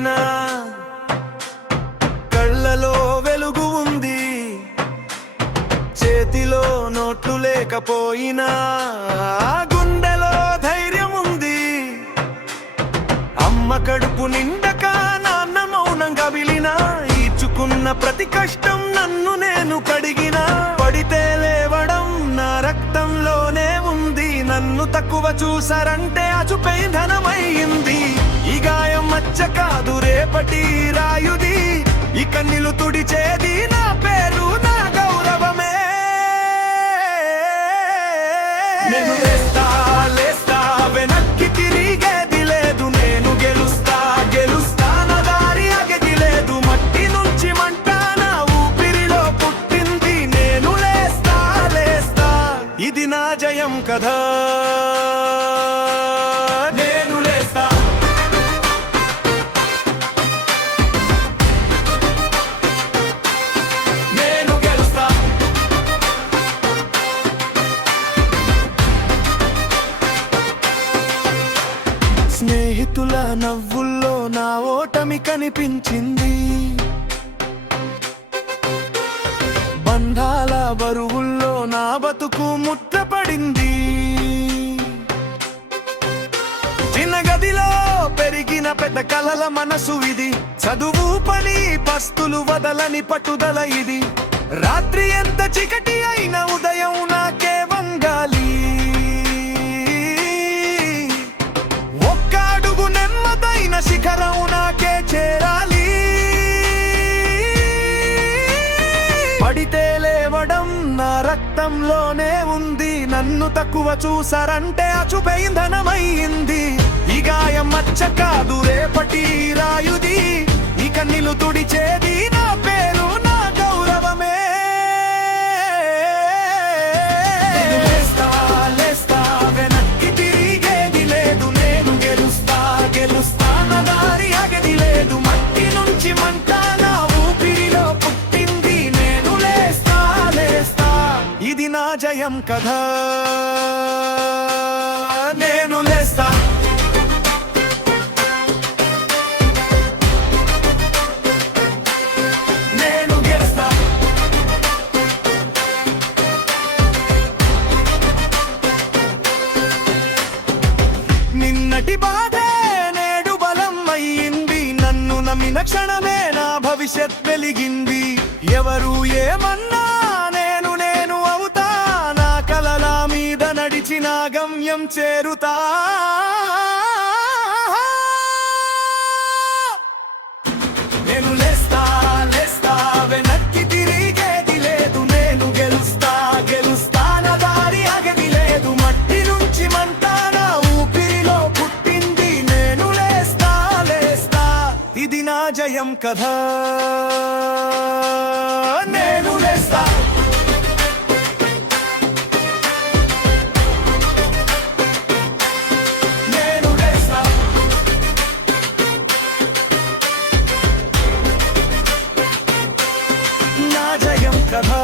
వచ్చినా కళ్ళలో వెలుగు ఉంది, చేతిలో నోట్లు లేకపోయినా గుండెలో ధైర్యం ఉంది. అమ్మ కడుపు నిండక నాన్న మౌనంగా విలినా, ఈచుకున్న ప్రతి కష్టం నన్ను నేను కడిగినా. పడితే లేవడం నా రక్తంలోనే ఉంది, నన్ను తక్కువ చూసారంటే అచుపై ధనమయ్యింది. ఈ గాయం మచ్చ కాదు రేపటి రాయుది, ఈ కన్నీళ్లు తుడిచేది నా పేరు నా గౌరవమే. నేను లేస్తా లేస్తా వెనక్కి తిరిగేది లేదు, నేను గెలుస్తా గెలుస్తా నా దారి ఆగేది లేదు. మట్టి నుంచి మంట నా ఊపిరిలో పుట్టింది, నేను లేస్తా లేస్తా ఇది నా జయం కదా. నేను లేస్తా నేను గెలుస్తా. స్నేహితుల నవ్వుల్లో నా ఓటమి కనిపించింది, బంధాల బరువుల్లో నా బతుకు ముట్టపడింది. చిన్న గదిలో పెరిగిన పెద్ద కలల మనసు ఇది, చదువు పని పస్తులు వదలని పట్టుదల ఇది. రాత్రి ఎంత చీకటి అయిన ఉదయం నాకే వంగాలి, ఒక్క అడుగు నెమ్మదైన శిఖరం నాకే చేరాలి. పడితే లేవడం నా రక్తంలోనే ఉంది, నన్ను తక్కువ చూసారంటే అచుపై ధనమయ్యింది. ఈ గాయం మచ్చ కాదు రేపటి రాయుది, ఈ కన్నీళ్లు తుడిచేది నా పేరు నా గౌరవమే. లేస్తా లేస్తా వెనక్కి తిరిగేది లేదు, నేను గెలుస్తా గెలుస్తా నా దారి ఆగేది లేదు. మట్టి నుంచి మంట నా ఊపిరిలో పుట్టింది, నేను లేస్తా లేస్తా ఇది నా జయం కదా. నేను లేస్తా నేను గెలుస్తా. నిన్నటి బాధే నేడు బలం అయ్యింది, నన్ను నమ్మిన క్షణమే నా భవిష్యత్ వెలిగింది. ఎవరు ఏమన్నా నేను నేను అవుతా, నా కలల మీద నడిచిన గమ్యం చేరుతా. నేను లేస్తా లేస్తా వెనక్కి తిరిగేది లేదు, నేను గెలుస్తా గెలుస్తా నా దారి ఆగేది లేదు. మట్టి నుంచి మంట నా ఊపిరిలో పుట్టింది, నేను లేస్తా లేస్తా ఇది నా జయం కదా. నేను లేస్తా నేను లేస్తా నా జయం కదా.